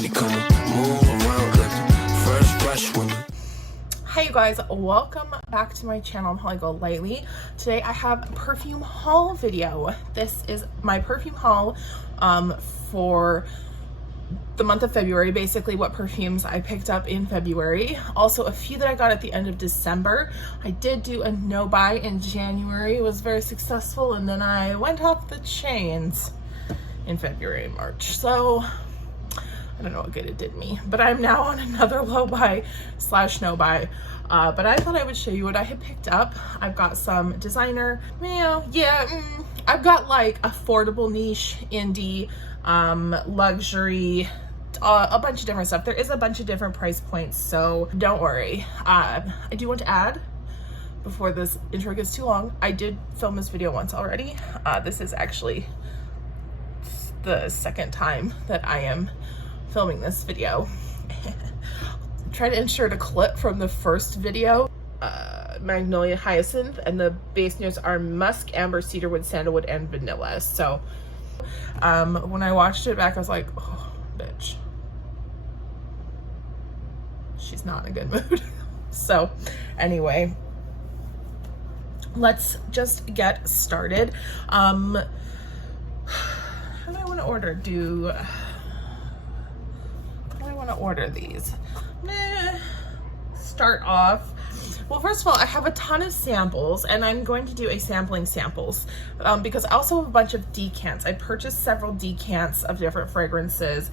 money come move around like the first brush when you. Hey you guys, welcome back to my channel. I'm Holly Gold Lightly. Today I have a perfume haul video. This is my perfume haul for the month of February, basically what perfumes I picked up in February. Also a few that I got at the end of December. I did do a no buy in January. It was very successful, and then I went off the chains in February and March. So I don't know what good it did me, but I'm now on another low buy / no buy. But I thought I would show you what I had picked up. I've got some designer, I've got like affordable niche, indie, luxury, a bunch of different stuff. There is a bunch of different price points, so don't worry. I do want to add, before this intro gets too long, I did film this video once already. This is actually the second time that I am filming this video. Try to insert a clip from the first video, Magnolia Hyacinth, and the base notes are Musk, Amber, Cedarwood, Sandalwood, and Vanilla. So when I watched it back, I was like, oh, bitch, she's not in a good mood. So anyway, let's just get started. How do I want to order? How do I want to order these? Start off. Well, first of all, I have a ton of samples, and I'm going to do a sampling samples because I also have a bunch of decants. I purchased several decants of different fragrances.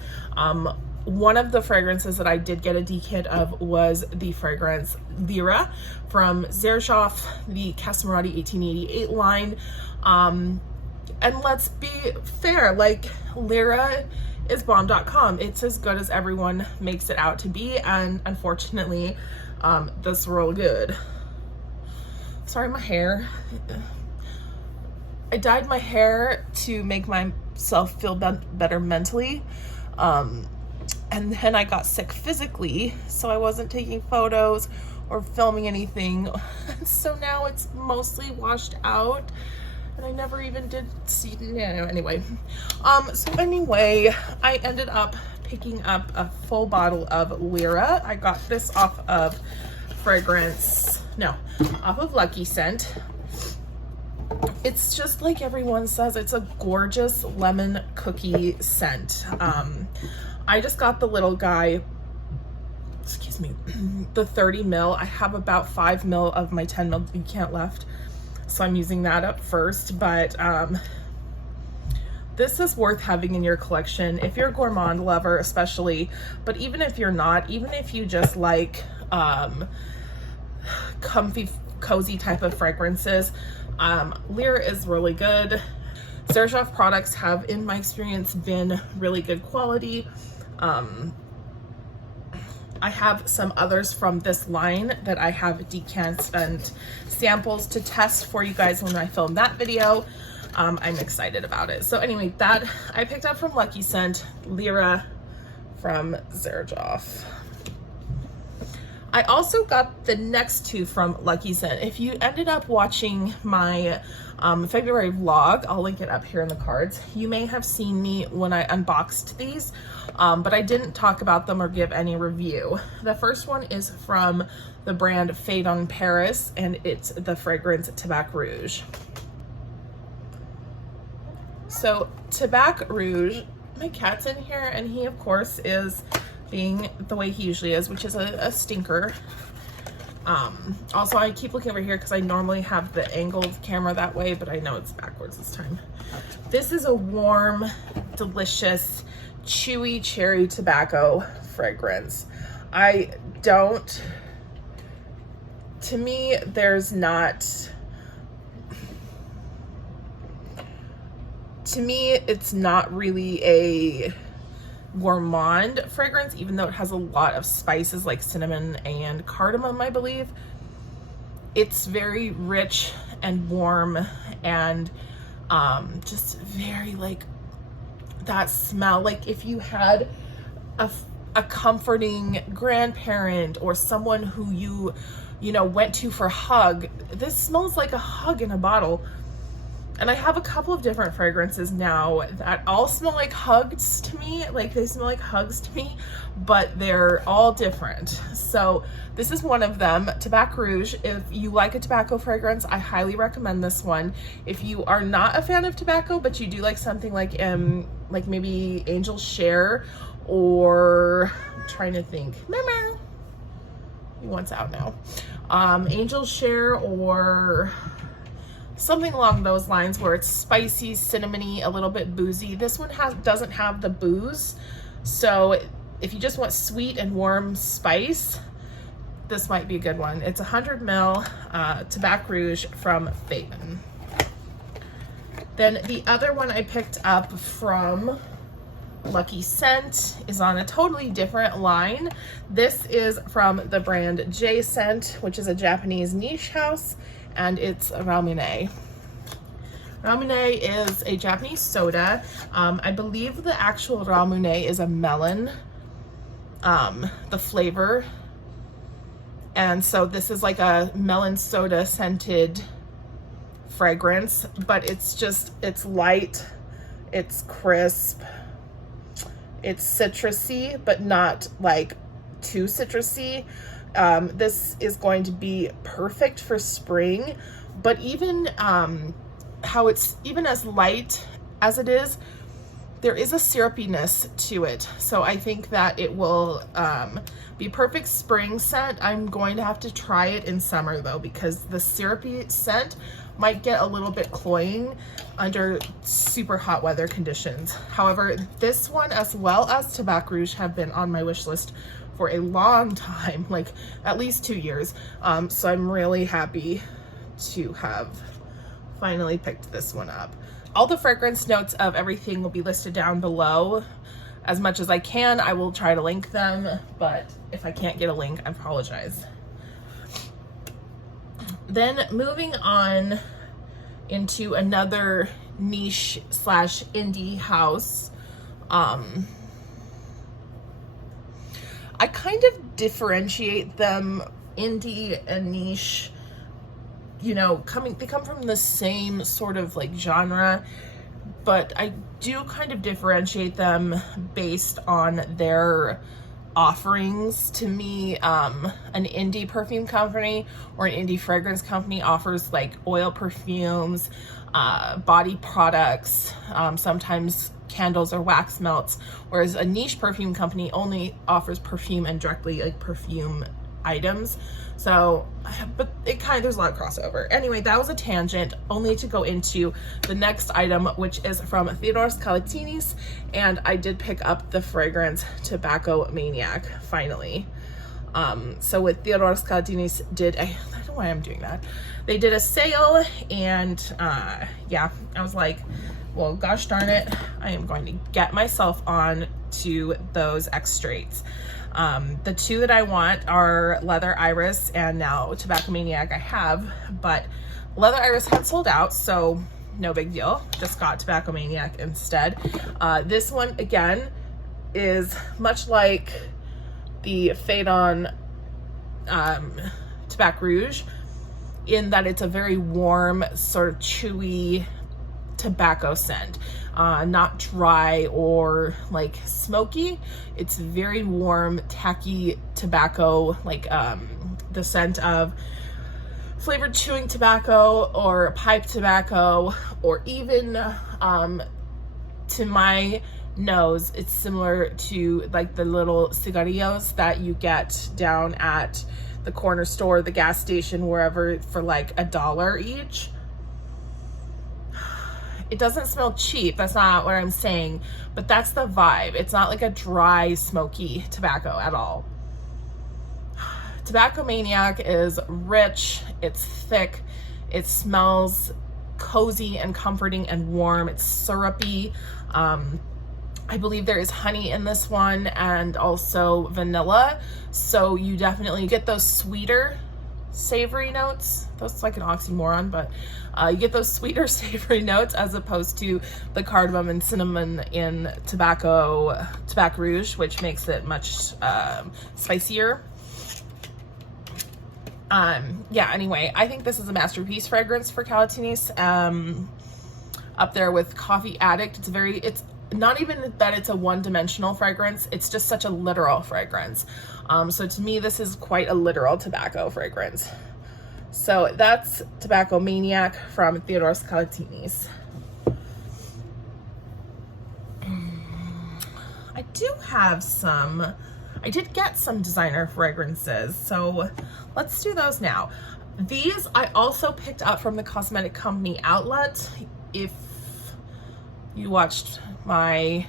One of the fragrances that I did get a decant of was the fragrance Lira from Xerjoff, the Casamoratti 1888 line. And let's be fair, like, Lira is bomb.com. It's as good as everyone makes it out to be, and unfortunately, that's real good. Sorry, my hair. I dyed my hair to make myself feel better mentally, and then I got sick physically, so I wasn't taking photos or filming anything. So now it's mostly washed out, and I never even did see, anyway. So anyway, I ended up picking up a full bottle of Lira. I got this off of off of Lucky Scent. It's just like everyone says, it's a gorgeous lemon cookie scent. I just got the little guy, excuse me, the 30 ml. I have about 5 ml of my 10 ml decant left, so I'm using that up first. But this is worth having in your collection if you're a gourmand lover, especially, but even if you're not, even if you just like comfy, cozy type of fragrances, Lira is really good. Xerjoff products have, in my experience, been really good quality. I have some others from this line that I have decants and samples to test for you guys when I film that video. I'm excited about it. So anyway, that I picked up from Lucky Scent, Lira from Xerjoff. I also got the next two from Lucky Scent. If you ended up watching my February vlog, I'll link it up here in the cards. You may have seen me when I unboxed these, but I didn't talk about them or give any review. The first one is from the brand Phaedon Paris, and it's the fragrance Tabac Rouge. So Tabac Rouge, my cat's in here, and he of course is being the way he usually is, which is a stinker. Also, I keep looking over here because I normally have the angled camera that way, but I know it's backwards this time. This is a warm, delicious, chewy cherry tobacco fragrance. To me, there's not, to me, it's not really a gourmand fragrance, even though it has a lot of spices like cinnamon and cardamom, I believe. It's very rich and warm and just very like that smell. Like if you had a comforting grandparent or someone who you know went to for a hug, this smells like a hug in a bottle. And I have a couple of different fragrances now that all smell like hugs to me. Like they smell like hugs to me, but they're all different. So this is one of them, Tabac Rouge. If you like a tobacco fragrance, I highly recommend this one. If you are not a fan of tobacco, but you do like something like maybe Angel Share, or I'm trying to think, he wants out now. Angel Share, or something along those lines where it's spicy, cinnamony, a little bit boozy. This one doesn't have the booze. So if you just want sweet and warm spice, this might be a good one. It's 100 ml Tabac Rouge from Phaedon. Then the other one I picked up from Lucky Scent is on a totally different line. This is from the brand J Scent, which is a Japanese niche house, and it's Ramune. Ramune is a Japanese soda. I believe the actual Ramune is a melon, the flavor. And so this is like a melon soda scented fragrance, but it's light, it's crisp, it's citrusy, but not like too citrusy. This is going to be perfect for spring, but even how it's even as light as it is, there is a syrupiness to it. So I think that it will be perfect spring scent. I'm going to have to try it in summer though, because the syrupy scent might get a little bit cloying under super hot weather conditions. However, this one as well as Tabac Rouge have been on my wish list for a long time, like at least 2 years. So I'm really happy to have finally picked this one up. All the fragrance notes of everything will be listed down below. As much as I can, I will try to link them, but if I can't get a link, I apologize. Then moving on into another niche slash indie house. I kind of differentiate them, indie and niche, you know, they come from the same sort of like genre, but I do kind of differentiate them based on their offerings. To me, an indie perfume company or an indie fragrance company offers like oil perfumes, body products, sometimes candles or wax melts, whereas a niche perfume company only offers perfume and directly like perfume items. So, but there's a lot of crossover. Anyway, that was a tangent, only to go into the next item, which is from Theodoros Kalatinis, and I did pick up the fragrance Tobacco Maniac, finally. So with Theodoros Kalatinis I don't know why I'm doing that. They did a sale, and yeah, I was like, well, gosh darn it, I am going to get myself on to those extraits. The two that I want are Leather Iris and now Tobacco Maniac I have, but Leather Iris had sold out, so no big deal. Just got Tobacco Maniac instead. This one, again, is much like the Phaedon Tabac Rouge in that it's a very warm, sort of chewy tobacco scent. Not dry or like smoky. It's very warm, tacky tobacco, like the scent of flavored chewing tobacco or pipe tobacco, or even to my nose, it's similar to like the little cigarillos that you get down at the corner store, the gas station, wherever, for like $1 each. It doesn't smell cheap, that's not what I'm saying, but that's the vibe. It's not like a dry, smoky tobacco at all. Tobacco Maniac is rich, it's thick, it smells cozy and comforting and warm, it's syrupy. I believe there is honey in this one and also vanilla, so you definitely get those sweeter savory notes. That's like an oxymoron, but you get those sweeter savory notes as opposed to the cardamom and cinnamon in Tabac Rouge, which makes it much spicier. Yeah, anyway, I think this is a masterpiece fragrance for Kalatinis. up there with Coffee Addict. It's not even that it's a one-dimensional fragrance, it's just such a literal fragrance. So to me, this is quite a literal tobacco fragrance. So that's Tobacco Maniac from Theodore Scalatinis. I did get some designer fragrances, so let's do those now. These I also picked up from the Cosmetic Company outlet. If you watched my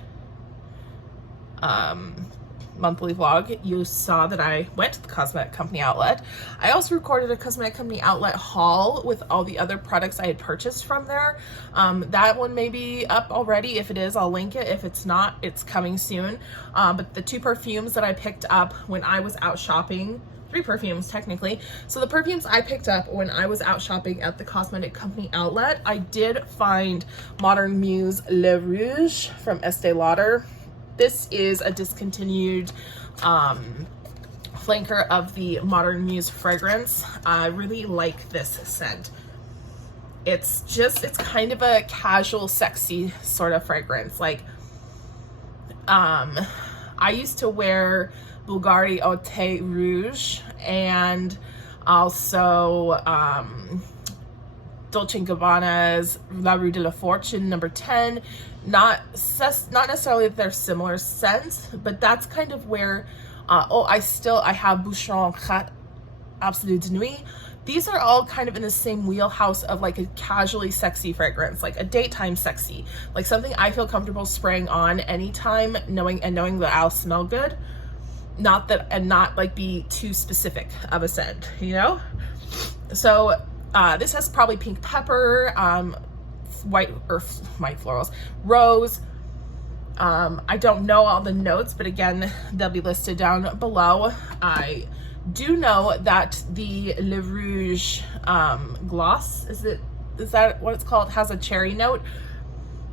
monthly vlog, you saw that I went to the Cosmetic Company outlet. I also recorded a Cosmetic Company outlet haul with all the other products I had purchased from there. That one may be up already. If it is, I'll link it. If it's not, it's coming soon. But the 2 perfumes that I picked up when I was out shopping, 3 perfumes technically. So the perfumes I picked up when I was out shopping at the Cosmetic Company outlet, I did find Modern Muse Le Rouge from Estee Lauder. This is a discontinued flanker of the Modern Muse fragrance. I really like this scent. It's kind of a casual, sexy sort of fragrance. Like, I used to wear Bulgari Haute Rouge and also Dolce & Gabbana's La Rue de la Fortune number 10. Not necessarily that they're similar scents, but that's kind of where, I have Boucheron Absolue de Nuit. These are all kind of in the same wheelhouse of like a casually sexy fragrance, like a daytime sexy, like something I feel comfortable spraying on anytime, knowing that I'll smell good, not like be too specific of a scent, you know? So this has probably pink pepper, white florals, rose. I don't know all the notes, but again, they'll be listed down below. I do know that the Le Rouge gloss, is that what it's called, has a cherry note,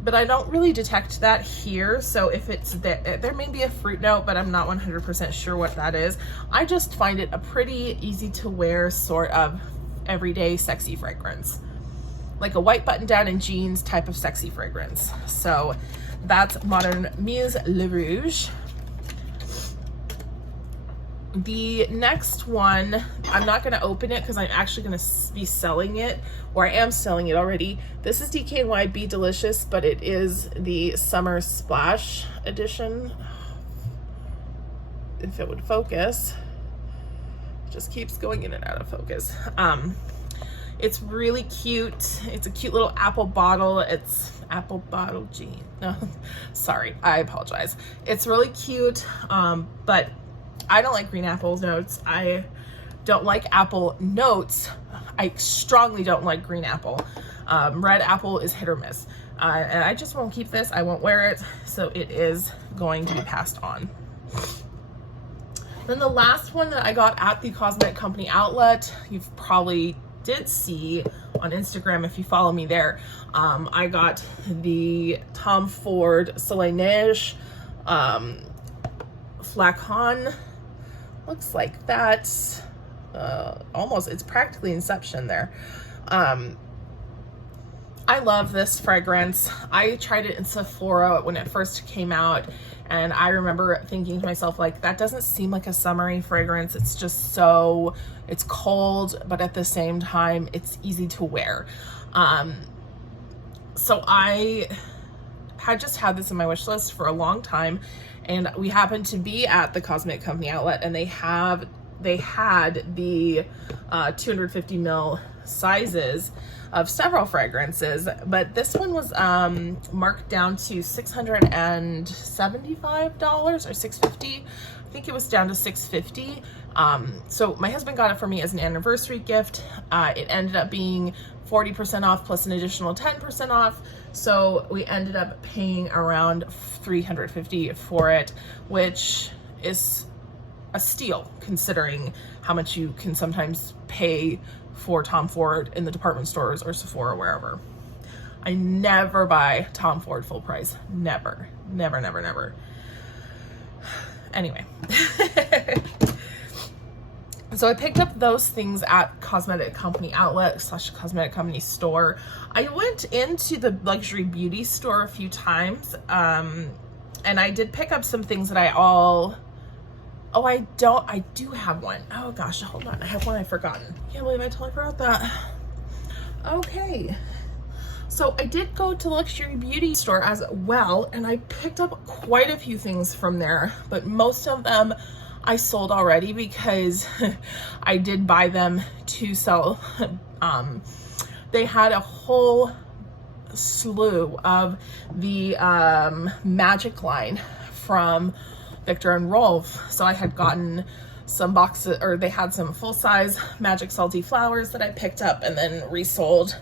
but I don't really detect that here. So if it's there may be a fruit note, but I'm not 100% sure what that is. I just find it a pretty easy to wear sort of everyday sexy fragrance, like a white button down and jeans type of sexy fragrance. So that's Modern Muse Le Rouge. The next one, I'm not going to open it because I'm actually going to be selling it, or I am selling it already. This is DKNY Be Delicious, but it is the Summer Splash edition. If it would focus. It just keeps going in and out of focus. It's really cute. It's a cute little apple bottle. It's apple bottle jean. No, sorry, I apologize. It's really cute, but I don't like green apple notes. I don't like apple notes. I strongly don't like green apple. Red apple is hit or miss. And I just won't keep this. I won't wear it. So it is going to be passed on. Then the last one that I got at the Cosmetic Company outlet, you've probably did see on Instagram if you follow me there. I got the Tom Ford Soleil Neige flacon. Looks like that. Almost, it's practically Inception there. I love this fragrance. I tried it in Sephora when it first came out, and I remember thinking to myself, like, that doesn't seem like a summery fragrance. It's just so, it's cold, but at the same time, it's easy to wear. So I had just had this in my wish list for a long time, and we happened to be at the Cosmetic Company outlet, and they had the 250 ml sizes of several fragrances, but this one was marked down to $675 or $650. I think it was down to $650. So my husband got it for me as an anniversary gift. It ended up being 40% off plus an additional 10% off. So we ended up paying around $350 for it, which is a steal considering how much you can sometimes pay for Tom Ford in the department stores or Sephora, wherever. I never buy Tom Ford full price. Never, never, never, never. Anyway. So I picked up those things at Cosmetic Company outlet / Cosmetic Company store. I went into the luxury beauty store a few times, and I did pick up some things that I do have one. Oh gosh, hold on. I have one I've forgotten. Can't believe I totally forgot that. Okay. So I did go to the luxury beauty store as well, and I picked up quite a few things from there, but most of them I sold already because I did buy them to sell. They had a whole slew of the Magic line from Viktor and Rolf. So I had gotten some boxes, or they had some full-size Magic Salty Flowers that I picked up and then resold.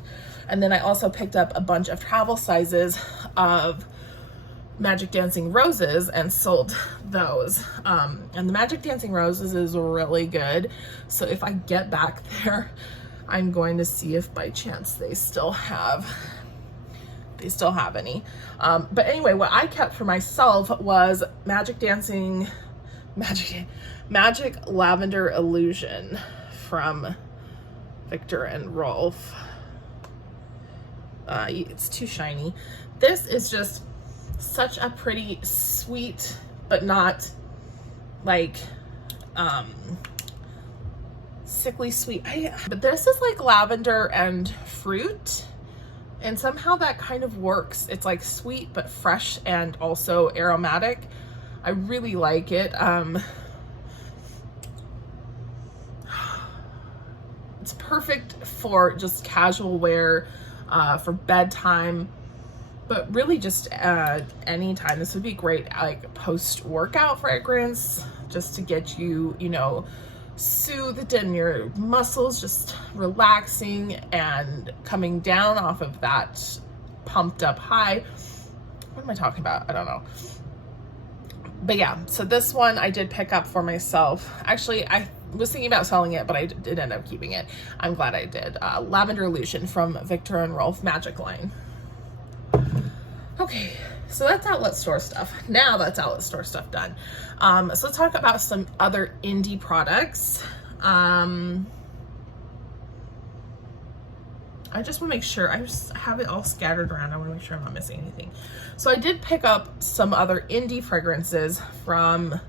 And then I also picked up a bunch of travel sizes of Magic Dancing Roses and sold those. And the Magic Dancing Roses is really good. So if I get back there, I'm going to see if by chance they still have any. But anyway, what I kept for myself was Magic Lavender Illusion from Viktor and Rolf. It's too shiny. This is just such a pretty sweet, but not like sickly sweet. But this is like lavender and fruit, and somehow that kind of works. It's like sweet but fresh and also aromatic. I really like it. It's perfect for just casual wear, for bedtime, but really just anytime. This would be great, like post-workout fragrance, just to get you, you know, soothed and your muscles just relaxing and coming down off of that pumped up high. What am I talking about? I don't know. But yeah, so this one I did pick up for myself. Actually, I was thinking about selling it, but I did end up keeping it. I'm glad I did. Lavender Illusion from Viktor and Rolf Magic line. Okay, so that's outlet store stuff. Now that's outlet store stuff done. So let's talk about some other indie products. I just want to make sure, I just have it all scattered around. I want to make sure I'm not missing anything. So I did pick up some other indie fragrances from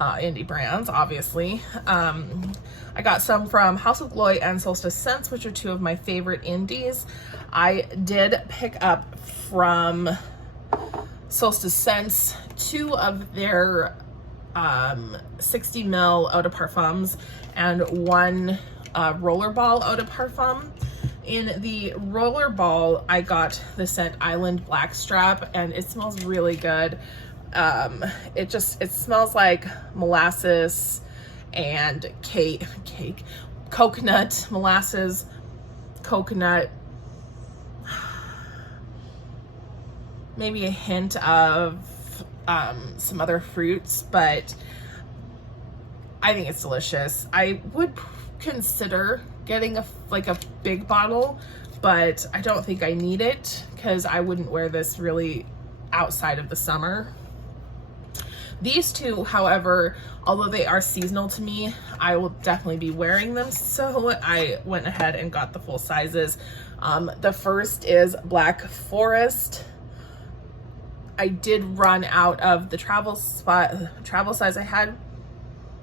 indie brands, obviously. I got some from House of Glory and Solstice Scents, which are two of my favorite indies. I did pick up from Solstice Scents 2 of their 60 ml eau de parfums and 1 rollerball eau de parfum. In the rollerball, I got the scent Island Blackstrap, and it smells really good. It smells like molasses and coconut, molasses, coconut, maybe a hint of some other fruits, but I think it's delicious. I would consider getting a big bottle, but I don't think I need it because I wouldn't wear this really outside of the summer. These two, however, although they are seasonal to me, I will definitely be wearing them, so I went ahead and got the full sizes. The first is Black Forest. I did run out of the travel size I had,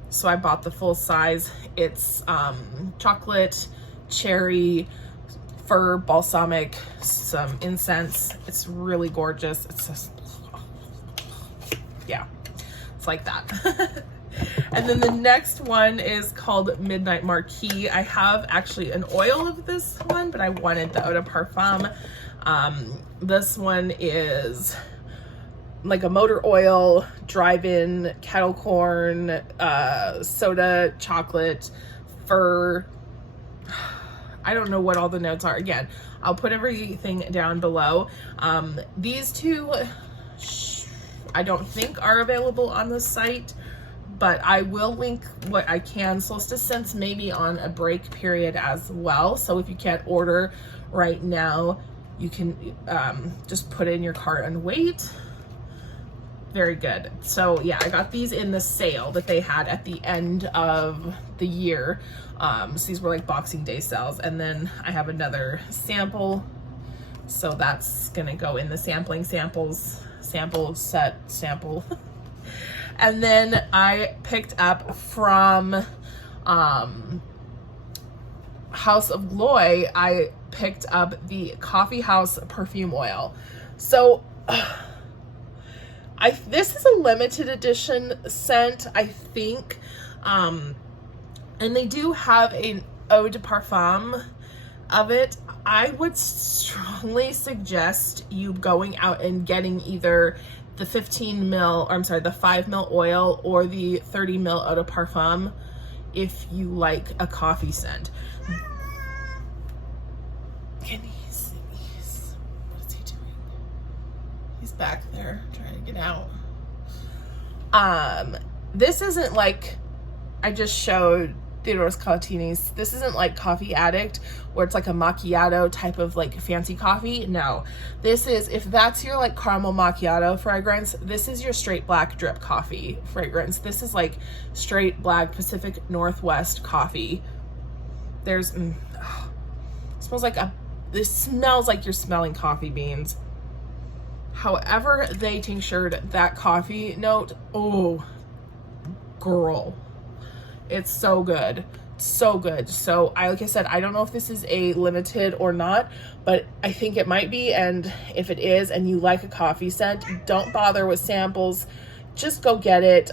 so I bought the full size. It's chocolate, cherry, fir, balsamic, some incense. It's really gorgeous. It's just, yeah, it's like that. And then the next one is called Midnight Marquis. I have actually an oil of this one, but I wanted the eau de parfum. This one is like a motor oil, drive-in, kettle corn, soda, chocolate, fir. I don't know what all the notes are. Again, I'll put everything down below. These two, I don't think are available on the site, but I will link what I can. Solstice Scents may be on a break period as well. So if you can't order right now, you can just put it in your cart and wait. very good. So yeah, I got these in the sale that they had at the end of the year. So these were like Boxing Day sales. And then I have another sample. So that's gonna go in the sample set. And then I picked up from House of Gloy, I picked up the Coffee House perfume oil. So this is a limited edition scent, I think. And they do have an eau de parfum of it. I would strongly suggest you going out and getting either the 15 ml, or I'm sorry, the 5 ml oil or the 30 ml eau de parfum if you like a coffee scent. What is he doing? He's back there trying to get out. This isn't like, I just showed Theodore's Calatini's. This isn't like Coffee Addict where it's like a macchiato type of like fancy coffee. No, this is, if that's your like caramel macchiato fragrance, this is your straight black drip coffee fragrance. This is like straight black Pacific Northwest coffee. There's it smells like this smells like you're smelling coffee beans. However they tinctured that coffee note, oh girl, it's so good, so good. So like I said, I don't know if this is a limited or not, but I think it might be. And if it is, and you like a coffee scent, don't bother with samples, just go get it.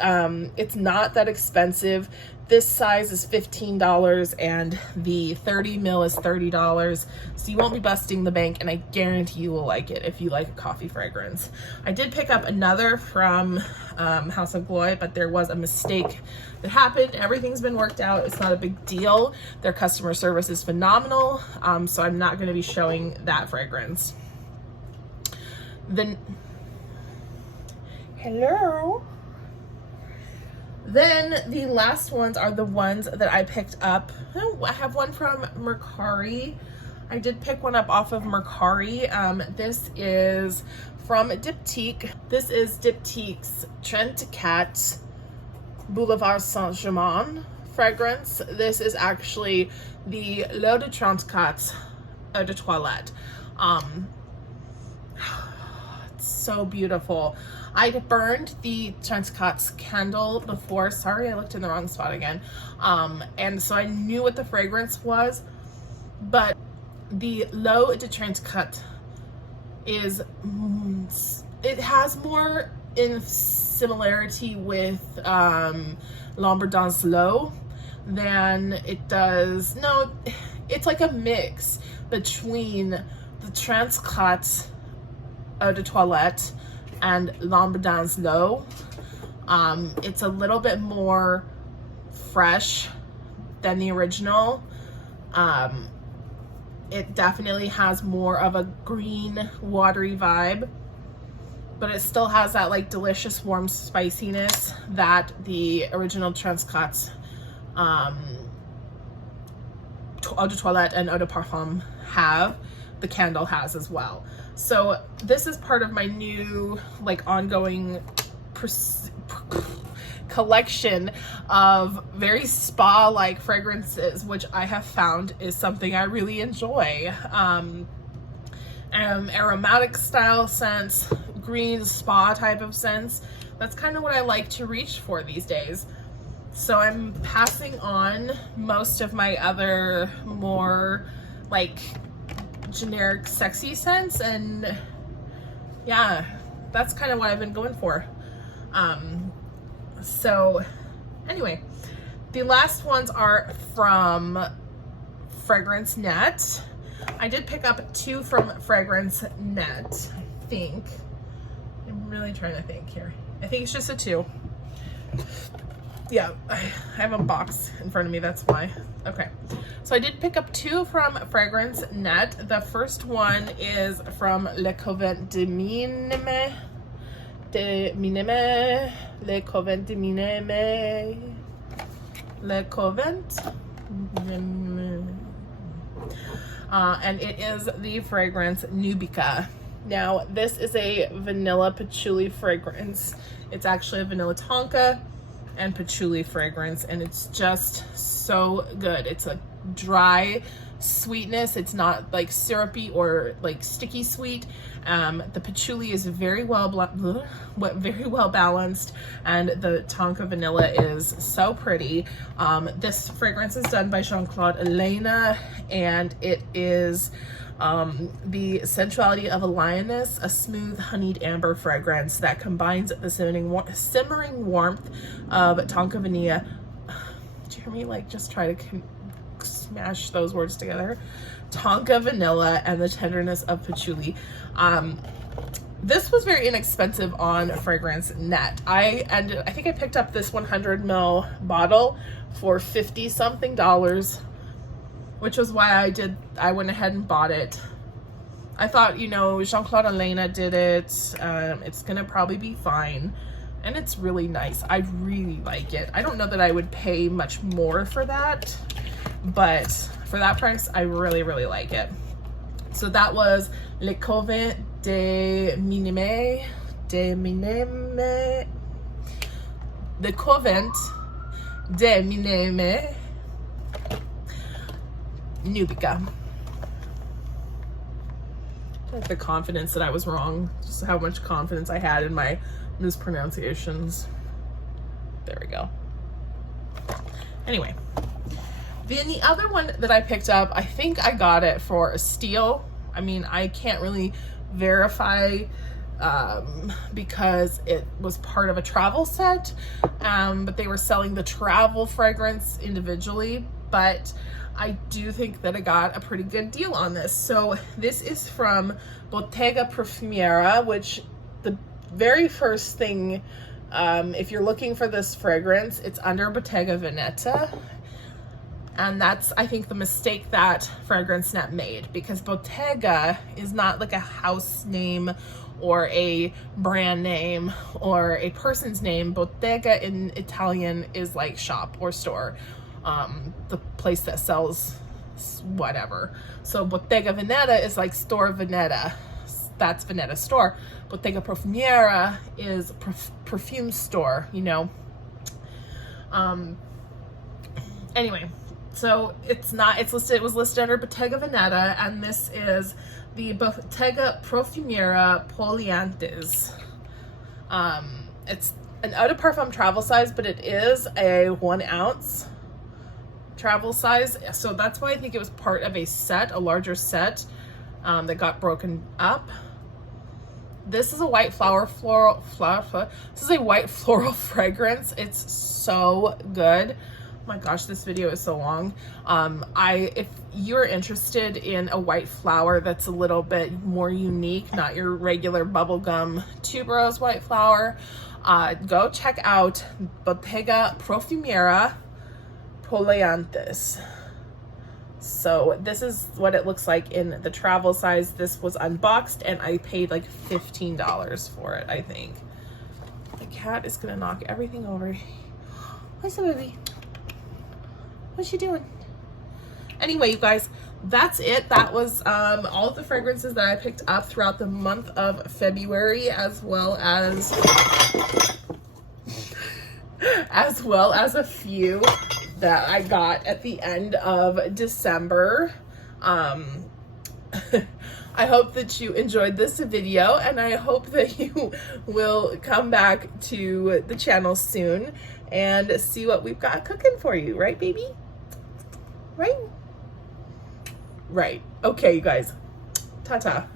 It's not that expensive. This size is $15 and the 30 ml is $30. So you won't be busting the bank, and I guarantee you will like it if you like a coffee fragrance. I did pick up another from House of Gloy, but there was a mistake that happened. Everything's been worked out. It's not a big deal. Their customer service is phenomenal. So I'm not going to be showing that fragrance. Then, hello. Then the last ones are the ones that I picked up. Oh, I have one from Mercari. I did pick one up off of Mercari. This is from Diptyque. This is Diptyque's Trente Cat Boulevard Saint-Germain fragrance. This is actually the L'Eau de Trente Cat Eau de Toilette. It's so beautiful. I burned the Trente Cat's candle before. Sorry, I looked in the wrong spot again. And so I knew what the fragrance was, but the L'Eau de Trente Cat is, it has more in similarity with L'Amberdance L'Eau than it does, no, it's like a mix between the Trente Cat Eau de Toilette and L'Amberdance L'Eau. It's a little bit more fresh than the original. It definitely has more of a green, watery vibe, but it still has that like delicious warm spiciness that the original Trente Cat's Eau de Toilette and Eau de Parfum have. The candle has as well. So this is part of my new like ongoing collection of very spa-like fragrances, which I have found is something I really enjoy. Aromatic style scents, green spa type of scents. That's kind of what I like to reach for these days. So I'm passing on most of my other more like generic sexy scents, and yeah, that's kind of what I've been going for. So anyway, the last ones are from Fragrance Net. I did pick up two from Fragrance Net, I think. I'm really trying to think here. I think it's just a two. Yeah, I have a box in front of me, that's why. Okay, so I did pick up two from Fragrance Net. The first one is from Le Convent de Minime. Le Convent de Minime. Le Convent. And it is the fragrance Nubica. Now, this is a vanilla patchouli fragrance. It's actually a vanilla tonka and patchouli fragrance, and it's just so good. It's a dry sweetness. It's not like syrupy or like sticky sweet. The patchouli is very well balanced, and the tonka vanilla is so pretty. This fragrance is done by Jean-Claude Elena, and it is the sensuality of a lioness, a smooth honeyed amber fragrance that combines the simmering warmth of tonka vanilla. Do you hear me like just try to smash those words together? Tonka vanilla and the tenderness of patchouli. This was very inexpensive on Fragrance Net. I think I picked up this 100 ml bottle for $50 something, which was why I went ahead and bought it. I thought, you know, Jean-Claude Elena did it. It's gonna probably be fine. And it's really nice. I really like it. I don't know that I would pay much more for that, but for that price, I really, really like it. So that was Le Convent de Minime, the Convent de Minime Nubica. Like the confidence that I was wrong, just how much confidence I had in my mispronunciations. There we go. Anyway, then the other one that I picked up, I think I got it for a steal. I mean, I can't really verify because it was part of a travel set, but they were selling the travel fragrance individually, but I do think that I got a pretty good deal on this. So this is from Bottega Profumiera, which the very first thing, if you're looking for this fragrance, it's under Bottega Veneta. And that's, I think, the mistake that Fragrance Net made, because Bottega is not like a house name or a brand name or a person's name. Bottega in Italian is like shop or store, the place that sells whatever. So Bottega Veneta is like store Veneta. That's Veneta store. Bottega Profumiera is perfume store, you know. Anyway. So it was listed under Bottega Veneta, and this is the Bottega Profumiera Poliantes. It's an eau de parfum travel size, but it is a 1 ounce travel size. So that's why I think it was part of a set, a larger set, that got broken up. This is a white this is a white floral fragrance. It's so good. My gosh, this video is so long. If you're interested in a white flower that's a little bit more unique, not your regular bubblegum tuberose white flower, go check out Bottega Profumiera Poliantes. So this is what it looks like in the travel size. This was unboxed and I paid like $15 for it, I think. The cat is gonna knock everything over. Where's the baby? What's she doing? Anyway, you guys, that's it. That was all of the fragrances that I picked up throughout the month of February, as well as a few that I got at the end of December. I hope that you enjoyed this video, and I hope that you will come back to the channel soon and see what we've got cooking for you, right, baby? Right? Right. Okay, you guys. Ta-ta.